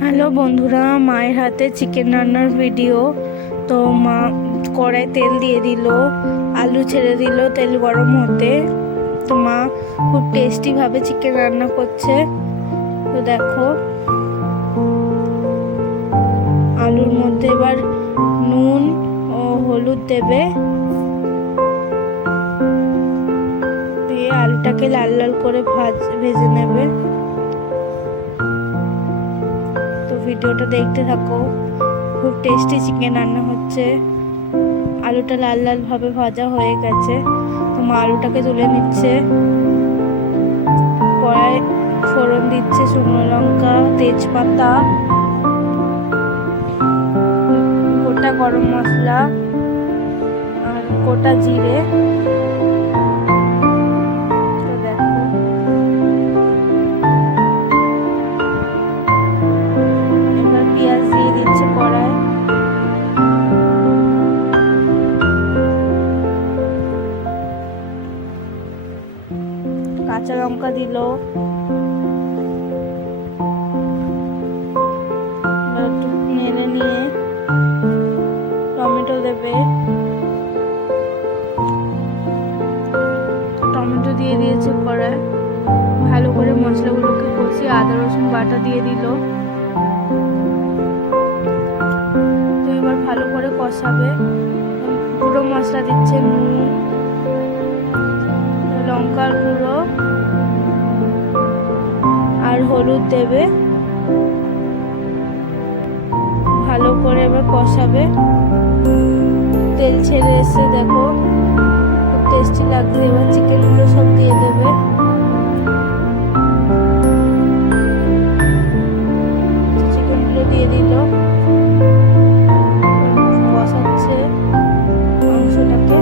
Hello বন্ধুরা, মায়ের হাতে চিকেন রান্নার ভিডিও। তো মা কড়াই তেল দিয়ে দিল, আলু ছেড়ে দিল তেল গরম হতে। তো মা খুব টেস্টিভাবে চিকেন রান্না করছে। তো দেখো, আলুর মধ্যে এবার নুন ও হলুদ দেবে, দিয়ে আলুটাকে লাল লাল করে ভেজে নেবে। তো ভিডিওটা দেখতে থাকো, খুব টেস্টি চিকেন রান্না হচ্ছে। আলুটা লাল লাল ভাবে ভাজা হয়ে গেছে। তো মা আলুটাকে তুলে নিচ্ছে, কড়াই ফোড়ন দিচ্ছে শুকনো লঙ্কা, তেজপাতা, গোটা গরম মশলা আর গোটা জিরে। তো দেখো, এবার পেঁয়াজ দিয়ে দিচ্ছে কড়াই। কাঁচা লঙ্কা দিল, একটু নেড়ে নিয়ে টমেটো দেবে। টমেটো দিয়ে দিয়েছে কড়াই, ভালো করে মশলাগুলোকে কষিয়ে আদা রসুন বাটা দিয়ে দিল। তো এবার ভালো করে কষাবে, পুরো মশলা দিচ্ছে, নুন, লঙ্কার গুঁড়ো আর হলুদ দেবে। ভালো করে এবার কষাবে, তেল ছেড়ে এসে দেখো, খুব টেস্টি লাগছে। এবার চিকেনগুলো সব দিয়ে দেবে। চিকেনগুলো দিয়ে দিল, কষাচ্ছে মাংসটাকে।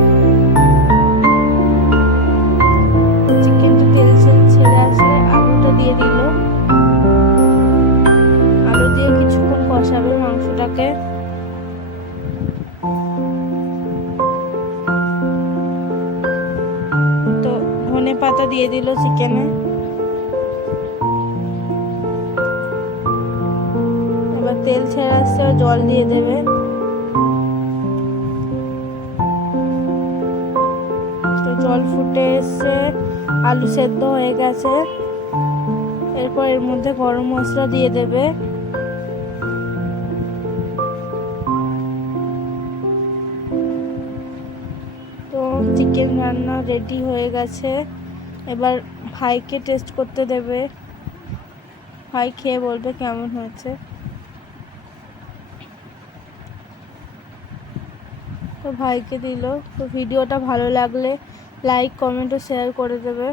চিকেনটা তেল ছেড়ে আসলে আলুটা দিয়ে দিল, আলু দিয়ে কিছুক্ষণ কষাবে মাংসটাকে। তো ধনে পাতা দিয়ে দিল চিকেনে। এবার তেল ছেড়ে আসছে, জল দিয়ে দেবে। তো জল ফুটে এসছে, আলু সেদ্ধ হয়ে গেছে। এরপর এর মধ্যে গরম মশলা দিয়ে দেবে। তো চিকেন রান্না রেডি হয়ে গেছে। এবার ভাইকে টেস্ট করতে দেবে, ভাই খেয়ে বলবে কেমন হয়েছে। তো ভাইকে দিল। তো ভিডিওটা ভালো লাগলে লাইক, কমেন্ট ও শেয়ার করে দেবে।